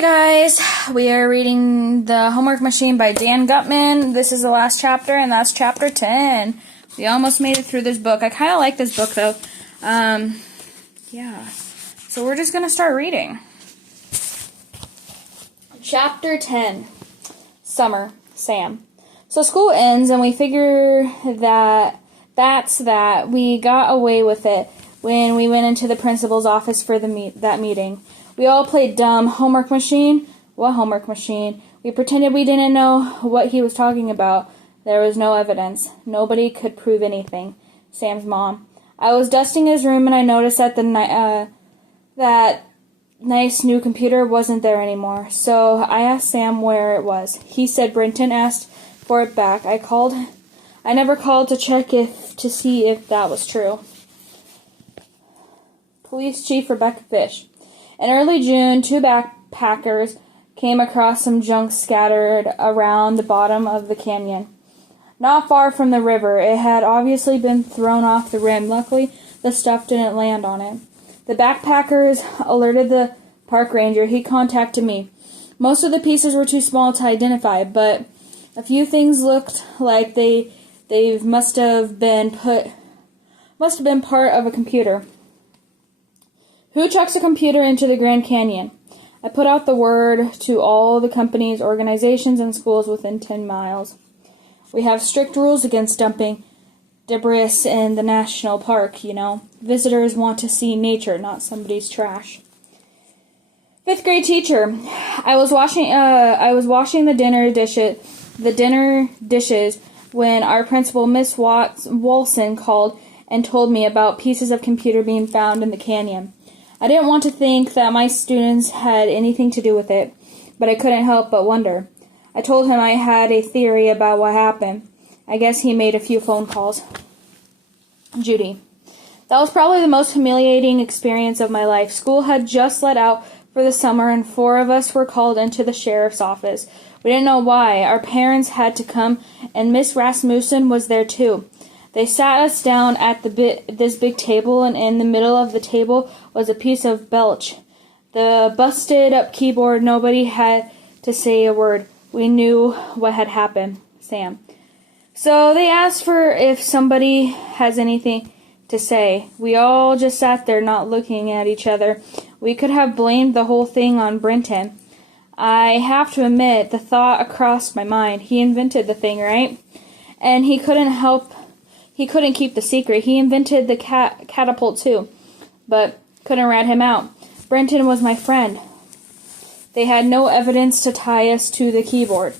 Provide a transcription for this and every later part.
Hey guys, we are reading The Homework Machine by Dan Gutman. This is the last chapter, and that's chapter 10. We almost made it through this book. I kind of like this book, though. Yeah. So we're just going to start reading. Chapter 10. Summer. Sam. So school ends, and we figure that's that. We got away with it when we went into the principal's office for that meeting. We all played dumb. Homework machine? What homework machine? We pretended we didn't know what he was talking about. There was no evidence. Nobody could prove anything. Sam's mom. I was dusting his room and I noticed that that nice new computer wasn't there anymore. So I asked Sam where it was. He said Brenton asked for it back. I never called to check to see if that was true. Police Chief Rebecca Fish. In early June, two backpackers came across some junk scattered around the bottom of the canyon. Not far from the river, it had obviously been thrown off the rim. Luckily, the stuff didn't land on it. The backpackers alerted the park ranger. He contacted me. Most of the pieces were too small to identify, but a few things looked like they must have been part of a computer. Who chucks a computer into the Grand Canyon? I put out the word to all the companies, organizations, and schools within 10 miles. We have strict rules against dumping debris in the national park, you know. Visitors want to see nature, not somebody's trash. 5th grade teacher. I was washing the dinner dishes when our principal, Miss Walson, called and told me about pieces of computer being found in the canyon. I didn't want to think that my students had anything to do with it, but I couldn't help but wonder. I told him I had a theory about what happened. I guess he made a few phone calls. Judy. That was probably the most humiliating experience of my life. School had just let out for the summer, and 4 of us were called into the sheriff's office. We didn't know why. Our parents had to come, and Miss Rasmussen was there too. They sat us down at this big table, and in the middle of the table was a piece of belch. The busted-up keyboard. Nobody had to say a word. We knew what had happened. Sam. So they asked for if somebody has anything to say. We all just sat there, not looking at each other. We could have blamed the whole thing on Brenton. I have to admit, the thought crossed my mind. He invented the thing, right? And he couldn't keep the secret. He invented the catapult too, but couldn't rat him out. Brenton was my friend. They had no evidence to tie us to the keyboard.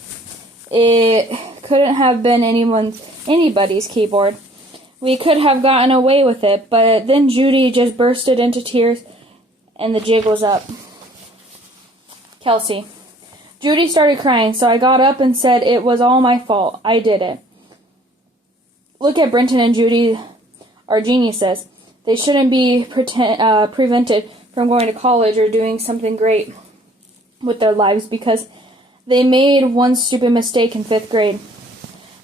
It couldn't have been anybody's keyboard. We could have gotten away with it, but then Judy just bursted into tears, and the jig was up. Kelsey. Judy started crying, so I got up and said it was all my fault. I did it. Look at Brenton and Judy are geniuses. They shouldn't be prevented from going to college or doing something great with their lives because they made one stupid mistake in 5th grade.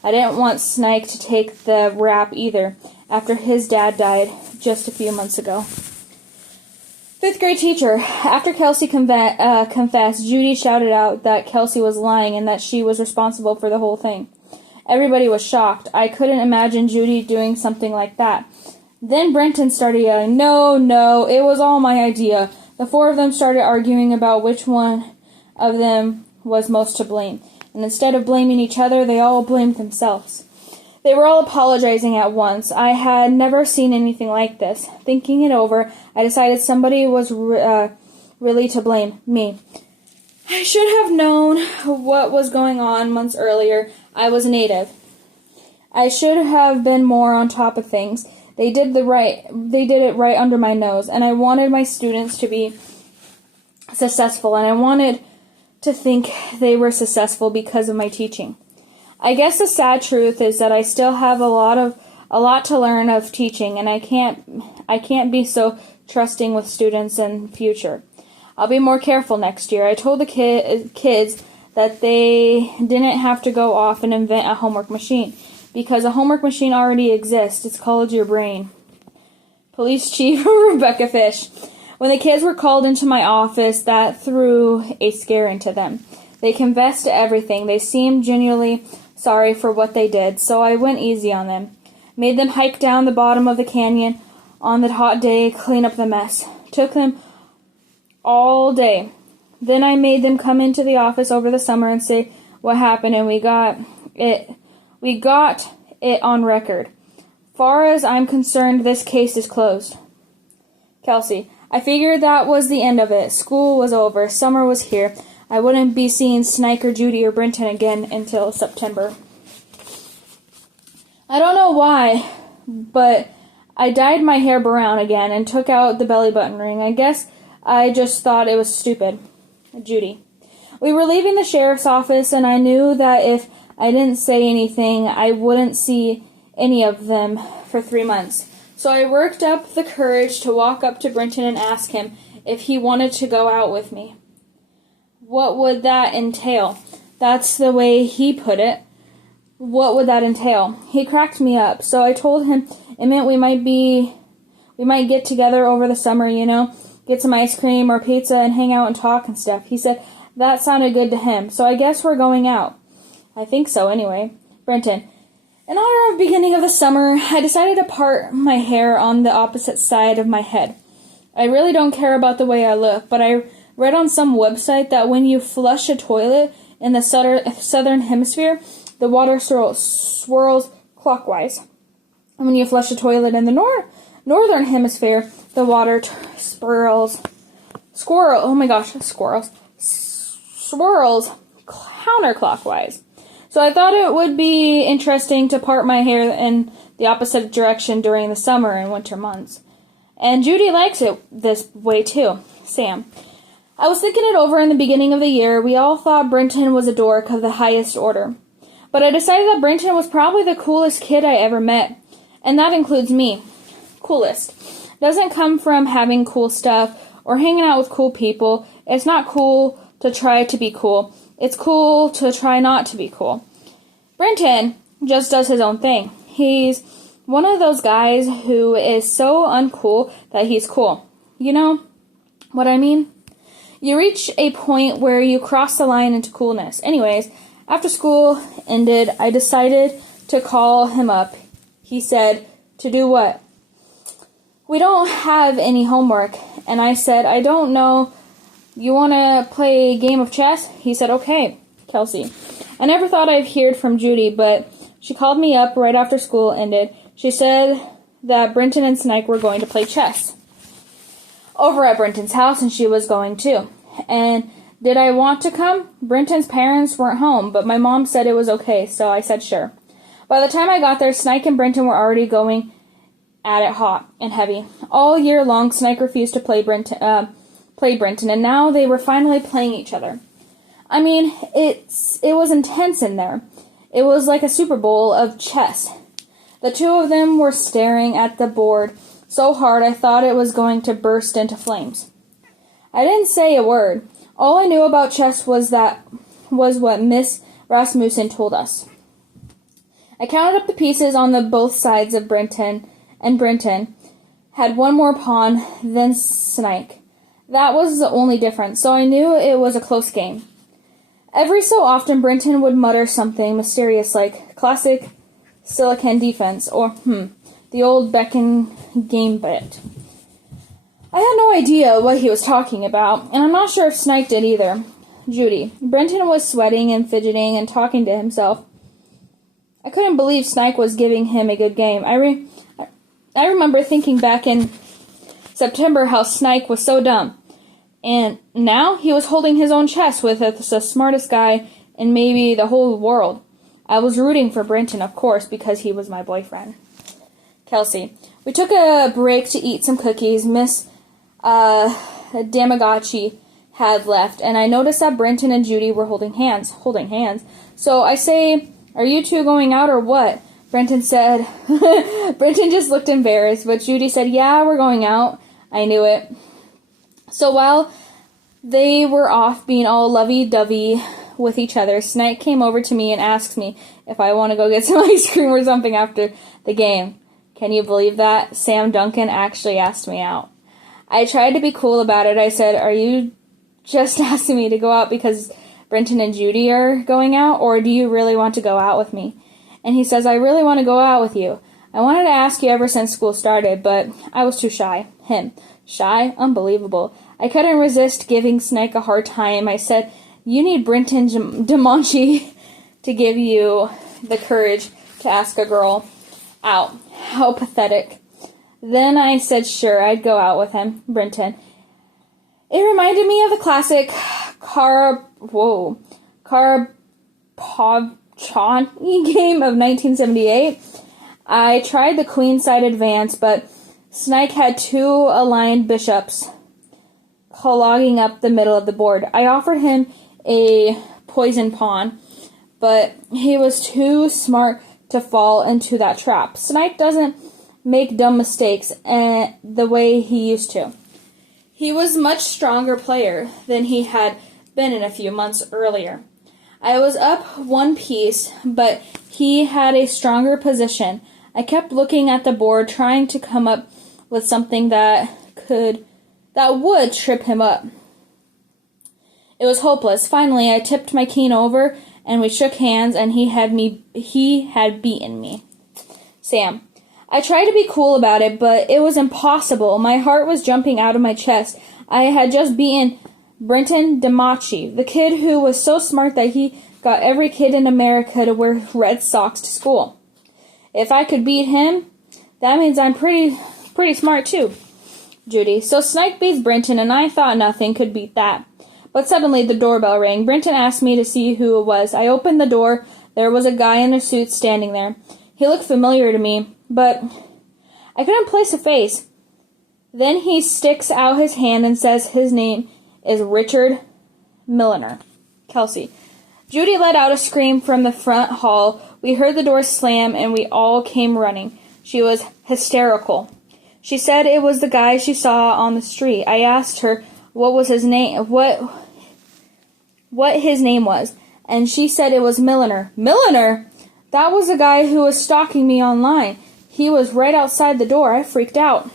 I didn't want Snike to take the rap either after his dad died just a few months ago. 5th grade teacher. After Kelsey confessed, Judy shouted out that Kelsey was lying and that she was responsible for the whole thing. Everybody was shocked. I couldn't imagine Judy doing something like that. Then Brenton started yelling, No, it was all my idea. The 4 of them started arguing about which one of them was most to blame. And instead of blaming each other, they all blamed themselves. They were all apologizing at once. I had never seen anything like this. Thinking it over, I decided somebody was really to blame. Me. I should have known what was going on months earlier. I was a native. I should have been more on top of things. They did it right under my nose, and I wanted my students to be successful, and I wanted to think they were successful because of my teaching. I guess the sad truth is that I still have a lot to learn of teaching, and I can't be so trusting with students in the future. I'll be more careful next year. I told the kids that they didn't have to go off and invent a homework machine, because a homework machine already exists. It's called your brain. Police Chief Rebecca Fish. When the kids were called into my office, that threw a scare into them. They confessed to everything. They seemed genuinely sorry for what they did, so I went easy on them. Made them hike down the bottom of the canyon on that hot day, clean up the mess. Took them all day. Then I made them come into the office over the summer and say what happened, and we got it on record. Far as I'm concerned, this case is closed. Kelsey, I figured that was the end of it. School was over. Summer was here. I wouldn't be seeing Snike or Judy or Brenton again until September. I don't know why, but I dyed my hair brown again and took out the belly button ring. I guess I just thought it was stupid. Judy. We were leaving the sheriff's office, and I knew that if I didn't say anything, I wouldn't see any of them for 3 months. So I worked up the courage to walk up to Brenton and ask him if he wanted to go out with me. What would that entail? That's the way he put it. What would that entail? He cracked me up, so I told him it meant we might get together over the summer, get some ice cream or pizza and hang out and talk and stuff. He said that sounded good to him, so I guess we're going out. I think so, anyway. Brenton. In honor of beginning of the summer, I decided to part my hair on the opposite side of my head. I really don't care about the way I look, but I read on some website that when you flush a toilet in the southern hemisphere, the water swirls clockwise. And when you flush a toilet in the northern hemisphere, the water swirls counterclockwise. So I thought it would be interesting to part my hair in the opposite direction during the summer and winter months. And Judy likes it this way too. Sam. I was thinking it over in the beginning of the year. We all thought Brenton was a dork of the highest order. But I decided that Brenton was probably the coolest kid I ever met. And that includes me. Coolest. Doesn't come from having cool stuff or hanging out with cool people. It's not cool to try to be cool. It's cool to try not to be cool. Brenton just does his own thing. He's one of those guys who is so uncool that he's cool. You know what I mean? You reach a point where you cross the line into coolness. Anyways, after school ended, I decided to call him up. He said, to do what? We don't have any homework. And I said, I don't know. You want to play a game of chess? He said, okay. Kelsey. I never thought I'd hear from Judy, but she called me up right after school ended. She said that Brenton and Snike were going to play chess over at Brenton's house, and she was going too. And did I want to come? Brenton's parents weren't home, but my mom said it was okay, so I said sure. By the time I got there, Snike and Brenton were already going at it hot and heavy. All year long, Snike refused to play Brenton, and now they were finally playing each other. I mean, it was intense in there. It was like a Super Bowl of chess. The two of them were staring at the board so hard I thought it was going to burst into flames. I didn't say a word. All I knew about chess was what Miss Rasmussen told us. I counted up the pieces on the both sides of Brenton, and Brenton had one more pawn than Snike. That was the only difference, so I knew it was a close game. Every so often, Brenton would mutter something mysterious like classic Silicon defense or the old Becken game bit. I had no idea what he was talking about, and I'm not sure if Snike did either. Judy. Brenton was sweating and fidgeting and talking to himself. I couldn't believe Snike was giving him a good game. I remember thinking back in September how Snike was so dumb. And now he was holding his own chess with the smartest guy in maybe the whole world. I was rooting for Brenton, of course, because he was my boyfriend. Kelsey. We took a break to eat some cookies Miss Damagachi had left, and I noticed that Brenton and Judy were holding hands. So I say, are you two going out or what? Brenton said, Brenton just looked embarrassed, but Judy said, yeah, we're going out. I knew it. So while they were off being all lovey-dovey with each other, Snake came over to me and asked me if I want to go get some ice cream or something after the game. Can you believe that? Sam Duncan actually asked me out. I tried to be cool about it. I said, "Are you just asking me to go out because Brenton and Judy are going out, or do you really want to go out with me?" And he says, "I really want to go out with you. I wanted to ask you ever since school started, but I was too shy." Him. Shy? Unbelievable. I couldn't resist giving Snake a hard time. I said, "You need Brenton DeMonchi to give you the courage to ask a girl out." How pathetic. Then I said sure, I'd go out with him, Brenton. It reminded me of the classic Karpovchani game of 1978. I tried the queenside advance, but Snake had two aligned bishops clogging up the middle of the board. I offered him a poison pawn, but he was too smart to fall into that trap. Snake doesn't make dumb mistakes the way he used to. He was a much stronger player than he had been in a few months earlier. I was up one piece, but he had a stronger position. I kept looking at the board, trying to come up with something that would trip him up. It was hopeless. Finally, I tipped my king over, and we shook hands, and he had beaten me. Sam. I tried to be cool about it, but it was impossible. My heart was jumping out of my chest. I had just beaten Brenton DeMonchi, the kid who was so smart that he got every kid in America to wear red socks to school. If I could beat him, that means I'm pretty smart too. Judy. So Snake beats Brenton, and I thought nothing could beat that. But suddenly the doorbell rang. Brenton asked me to see who it was. I opened the door. There was a guy in a suit standing there. He looked familiar to me, but I couldn't place a face. Then he sticks out his hand and says his name is Richard Milliner. Kelsey. Judy let out a scream from the front hall. We heard the door slam, and we all came running. She was hysterical. She said it was the guy she saw on the street. I asked her what was his name, what his name was, and she said it was Milliner. Milliner? That was the guy who was stalking me online. He was right outside the door. I freaked out.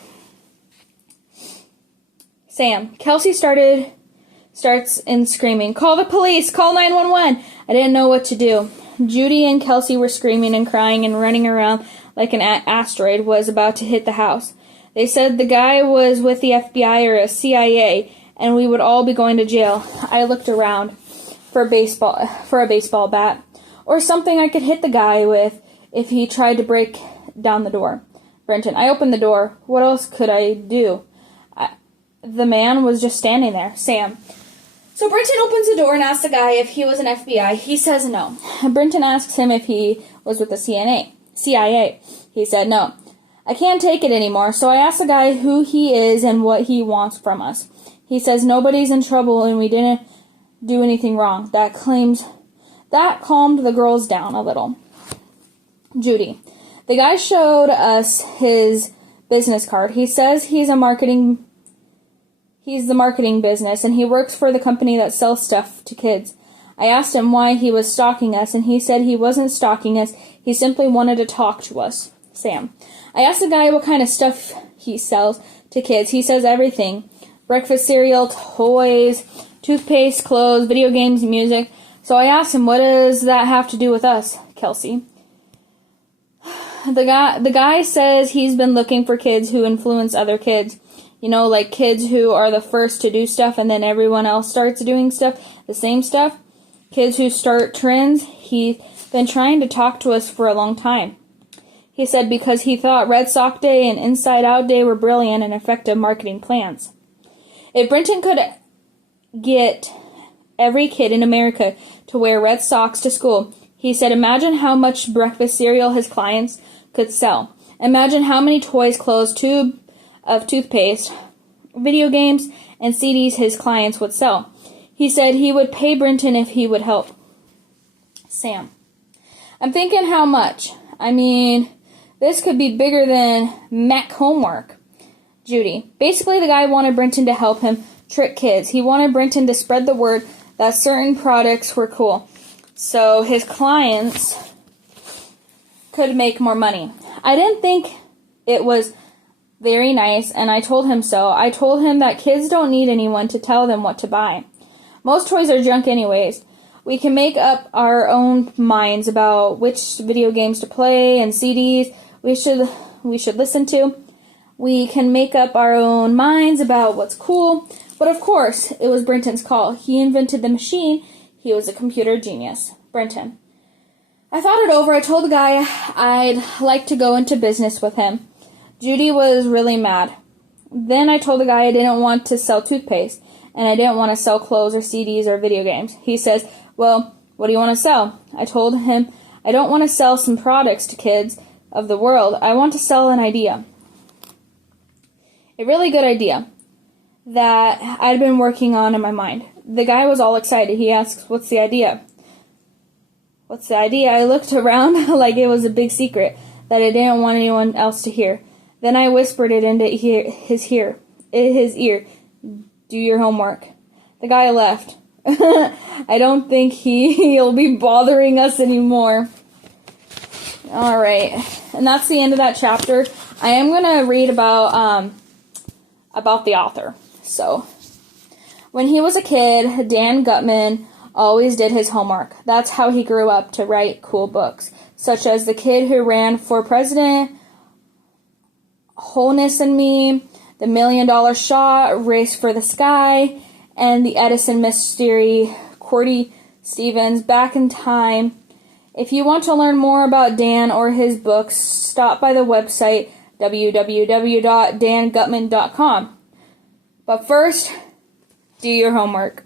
Sam. Kelsey starts in screaming, "Call the police! Call 911! I didn't know what to do. Judy and Kelsey were screaming and crying and running around like an asteroid was about to hit the house. They said the guy was with the FBI or a CIA, and we would all be going to jail. I looked around for a baseball bat, or something I could hit the guy with if he tried to break down the door. Brenton. I opened the door. What else could I do? The man was just standing there. Sam. So Brenton opens the door and asks the guy if he was an FBI. He says no. Brenton asks him if he was with the CIA. He said no. I can't take it anymore, so I asked the guy who he is and what he wants from us. He says nobody's in trouble and we didn't do anything wrong. That calmed the girls down a little. Judy. The guy showed us his business card. He says he's the marketing business, and he works for the company that sells stuff to kids. I asked him why he was stalking us, and he said he wasn't stalking us. He simply wanted to talk to us. Sam. I asked the guy what kind of stuff he sells to kids. He says everything. Breakfast cereal, toys, toothpaste, clothes, video games, music. So I asked him, what does that have to do with us, Kelsey? The guy says he's been looking for kids who influence other kids. You know, like kids who are the first to do stuff and then everyone else starts doing the same stuff. Kids who start trends. He's been trying to talk to us for a long time. He said because he thought Red Sox Day and Inside Out Day were brilliant and effective marketing plans. If Brenton could get every kid in America to wear red socks to school, he said, imagine how much breakfast cereal his clients could sell. Imagine how many toys, clothes, tube of toothpaste, video games, and CDs his clients would sell. He said he would pay Brenton if he would help. Sam. I'm thinking how much. I mean, this could be bigger than Mac homework. Judy. Basically, the guy wanted Brenton to help him trick kids. He wanted Brenton to spread the word that certain products were cool, so his clients could make more money. I didn't think it was very nice, and I told him so. I told him that kids don't need anyone to tell them what to buy. Most toys are junk anyways. We can make up our own minds about which video games to play and CDs we should listen to. We can make up our own minds about what's cool. But of course, it was Brenton's call. He invented the machine. He was a computer genius. Brenton. I thought it over. I told the guy I'd like to go into business with him. Judy was really mad. Then I told the guy I didn't want to sell toothpaste, and I didn't want to sell clothes or CDs or video games. He says, well, what do you want to sell? I told him I don't want to sell some products to kids of the world. I want to sell an idea. A really good idea that I'd been working on in my mind. The guy was all excited. He asks, what's the idea? What's the idea? I looked around like it was a big secret that I didn't want anyone else to hear. Then I whispered it into his ear. Do your homework. The guy left. I don't think he'll be bothering us anymore. Alright. And that's the end of that chapter. I am going to read about the author. So, when he was a kid, Dan Gutman always did his homework. That's how he grew up to write cool books, such as The Kid Who Ran for President, Wholeness in Me, The $1 Million Shot, Race for the Sky, and The Edison Mystery, Cordy Stevens, Back in Time. If you want to learn more about Dan or his books, stop by the website www.dangutman.com. But first, do your homework.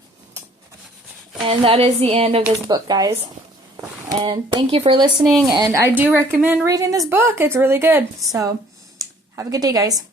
And that is the end of this book, guys. And thank you for listening, and I do recommend reading this book. It's really good. So, have a good day, guys.